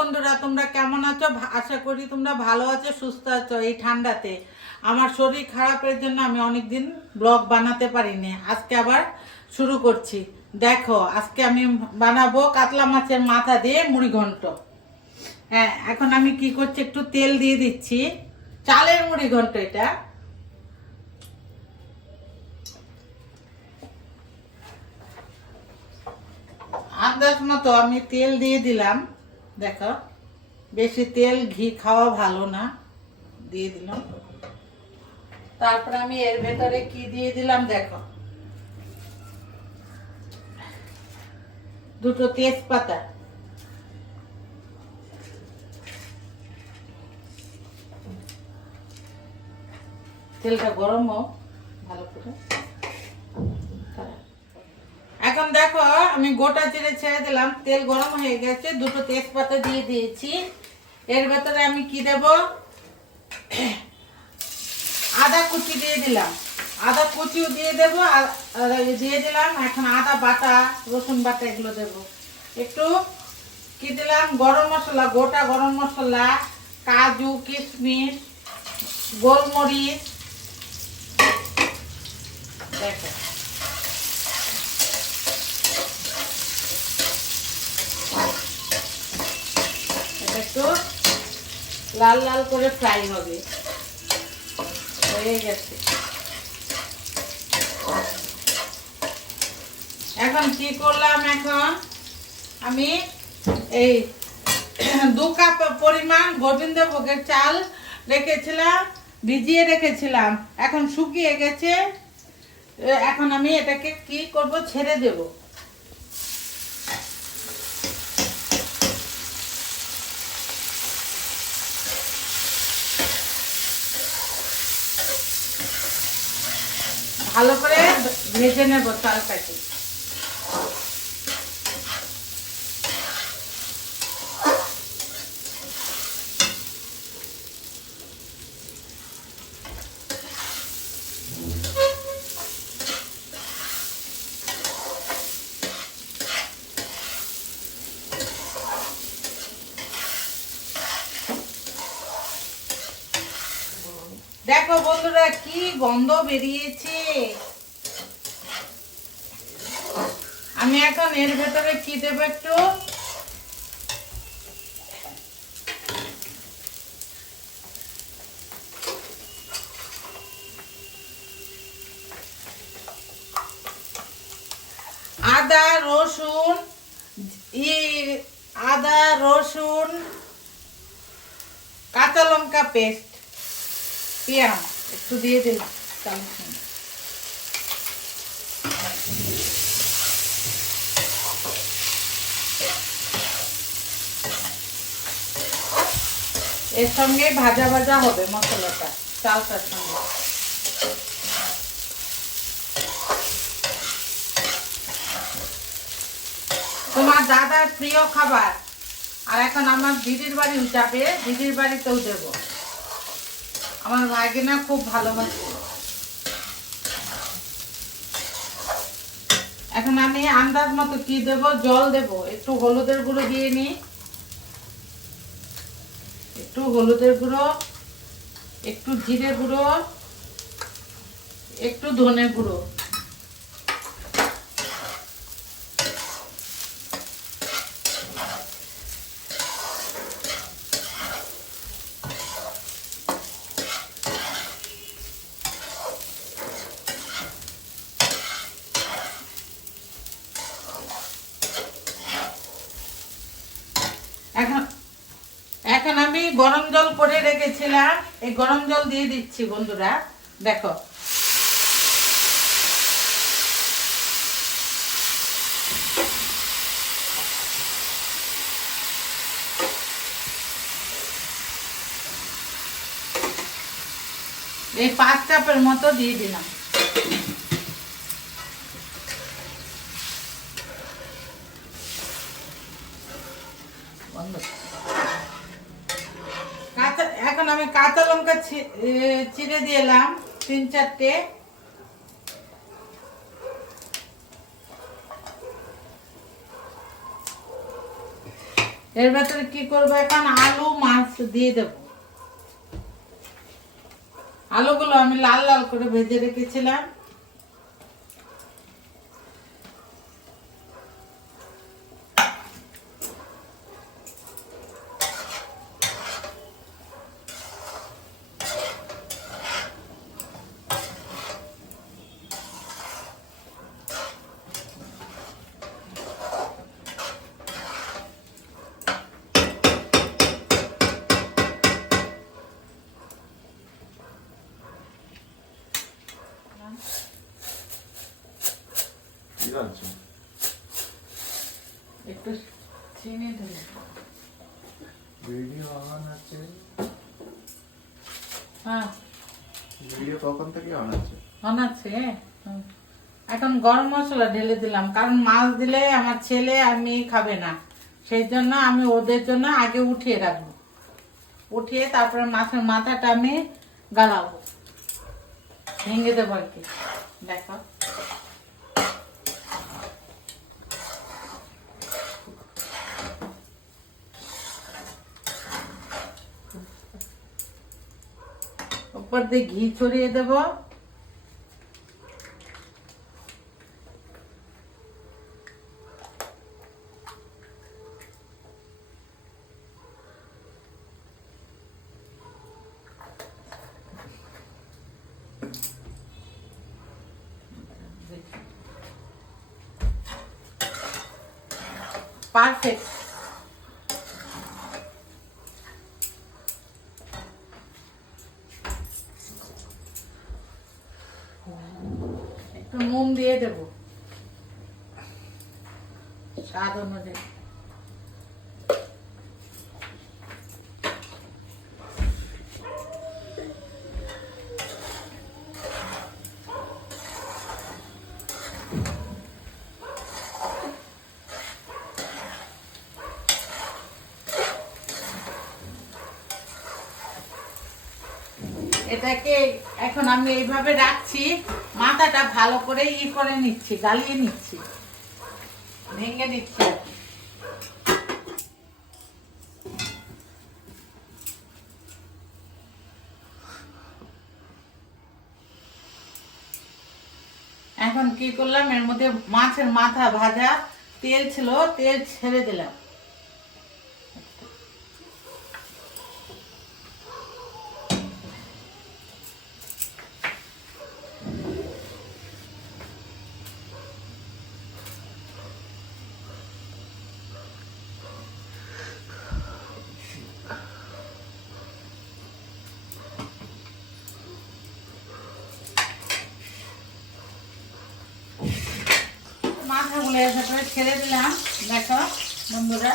বন্ধুরা, তোমরা কেমন আছো? আশা করি তোমরা ভালো আছো, সুস্থ আছো। এই ঠান্ডাতে আমার শরীর খারাপের জন্য আমি অনেকদিন ব্লগ বানাতে পারিনি। আজকে আবার শুরু করছি। দেখো, আজকে আমি বানাবো কাতলা মাছের মাথা দিয়ে মুড়ি ঘন্ট। হ্যাঁ, এখন আমি কি করছি, একটু তেল দিয়ে দিচ্ছি। চালের মুড়ি ঘন্ট এটা। আন্দাজ মতো আমি তেল দিয়ে দিলাম। দেখো, বেশি তেল ঘি খাওয়া ভালো না, দিয়ে দিলাম। তারপর আমি এর ভেতরে কি দিয়ে দিলাম দেখো, দুটো তেজপাতা, তেলটা গরম হোক ভালো করে। এখন দেখো, আমি গোটা জিরে ছেড়ে দিলাম, তেল গরম হয়ে গেছে, দুটো তেজপাতা দিয়ে দিয়েছি। এর ভেতরে আমি কি দেব, আদা কুচি দিয়ে দিলাম, আদা কুচিও দিয়ে দেবো, আর দিয়ে দিলাম এখন আদা বাটা, রসুন বাটা এগুলো দেবো। একটু কি দিলাম, গরম মশলা, গোটা গরম মশলা, কাজু কিশমিশ, গোলমরিচ। দেখো, এটা একটু লাল লাল করে ফ্রাই হবে, হয়ে গেছে। এখন কি করলাম, এখন আমি এই 2 কাপ পরিমাণ গোবিন্দভোগের চাল রেখেছিলাম, ভিজিয়ে রেখেছিলাম, এখন শুকিয়ে গেছে। এখন আমি এটাকে কি করব, ছেড়ে দেব। ভালো করে ভেজে নেব চালটাকে। দেখো বন্ধুরা, কি গন্ধ বেরিয়েছে। আমি এখন এর ভেতরে কি দেব, একটু আদা রসুন, আদা রসুন, কাঁচা লঙ্কা পেস্ট, পেঁয়াজ একটু দিয়ে দিলাম। এর সঙ্গে ভাজা ভাজা হবে মশলাটা, চালটার সঙ্গে। তোমার দাদার প্রিয় খাবার। আর এখন আমার দিদির বাড়ি যাবে, দিদির বাড়িতেও দেব। আমার ভাগিনা খুব ভালোবাসে। এখন আমি আন্দাজ মতো কি দেব, জল দেব, একটু হলুদের গুঁড়ো দিয়ে নিই, একটু হলুদের গুঁড়ো, একটু জিরে গুঁড়ো, একটু ধনে গুঁড়ো। এখন এখন আমি গরম জল করে রেখেছিলাম, এই গরম জল দিয়ে দিচ্ছি বন্ধুরা। দেখো, এই 5 কাপের মতো দিয়ে দিলাম। এখন আমি কাঁচা লঙ্কা চিড়ে দিলাম 3-4টে। এর ভেতরে কি করবো এখন, আলু মাছ দিয়ে দেব। আলুগুলো আমি লাল লাল করে ভেজে রেখেছিলাম। একটু চিনি দিলে ভিডিও অন আছে। হ্যাঁ ভিডিও কখন থেকে অন আছে? অন আছে। এখন গরম মশলা ঢেলে দিলাম, কারণ মাছ দিলে আমার ছেলে আর মেয়ে খাবে না, সেই জন্য আমি ওদের জন্য আগে উঠিয়ে রাখবো। উঠিয়ে তারপরে মাছের মাথাটা আমি গালাবো, ভেঙে দেবো আর কি। দেখো উপর দিয়ে ঘি ছড়িয়ে দেব। পারফেক্ট। একটু নুন দিয়ে দেব স্বাদ অনুযায়ী। এটাকে এখন আমি এইভাবে রাখছি, মাথাটা ভালো করে করে নিচ্ছি, গালিয়ে নিচ্ছি, ভেঙে নিচ্ছি আর কি। এখন কি করলাম, এর মধ্যে মাছের মাথা ভাজা তেল ছিল, তেল ছেড়ে দিলাম। মাথাগুলো এভাবে ছেড়ে দিলাম। দেখো বন্ধুরা,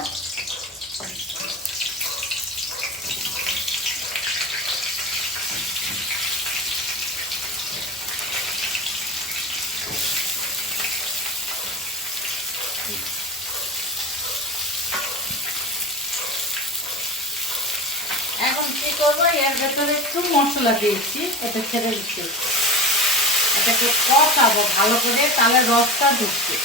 এখন কি করবো, এর ভেতরে একটু মশলা দিয়েছি, এটা ছেড়ে দিচ্ছি। এটাকে কষাবো ভালো করে, তাহলে রসটা ঢুকছে।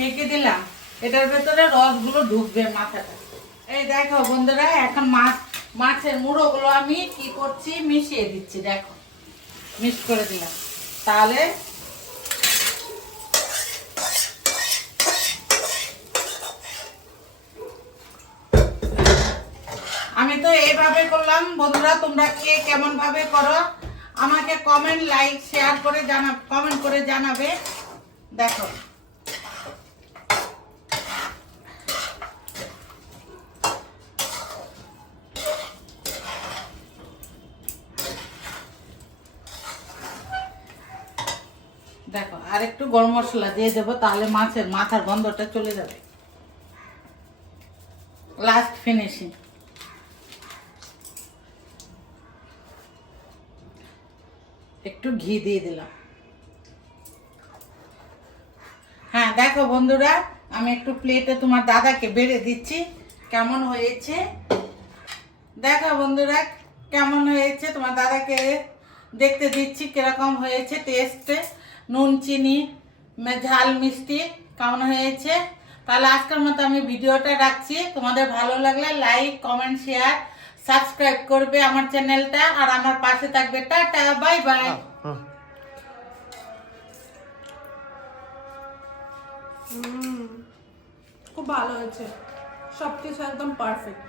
ঢেকে দিলাম, এটার ভেতরে রসগুলো ঢুকবে মাথাটা। এই দেখো বন্ধুরা, এখন মাছের মুড়োগুলো আমি কি করছি, মিশিয়ে দিচ্ছি। দেখো মিক্স করে দিলাম, তাহলে আমি তো এইভাবে করলাম। বন্ধুরা তোমরা কে কেমন ভাবে করো আমাকে কমেন্ট, লাইক, শেয়ার করে কমেন্ট করে জানাবে। দেখো দেখো আর একটু গরম মশলা দিয়ে দেবো, তাহলে মাছের মাথার গন্ধটা চলে যাবে। Last finishing. একটু ঘি দিয়ে দিলাম। হ্যাঁ দেখো বন্ধুরা, আমি একটু প্লেটে তোমার দাদাকে বেড়ে দিচ্ছি কেমন হয়েছে। দেখো বন্ধুরা কেমন হয়েছে, তোমার দাদাকে দেখতে দিচ্ছি কিরকম হয়েছে টেস্টে, নুন চিনি ঝাল মিষ্টি কেমন হয়েছে। তাহলে আজকের মতো আমি ভিডিওটা রাখছি। তোমাদের ভালো লাগলে লাইক কমেন্ট শেয়ার সাবস্ক্রাইব করবে আমার চ্যানেলটা, আর আমার পাশে থাকবে। Tata bye bye. খুব ভালো হয়েছে, সব কিছু একদম পারফেক্ট।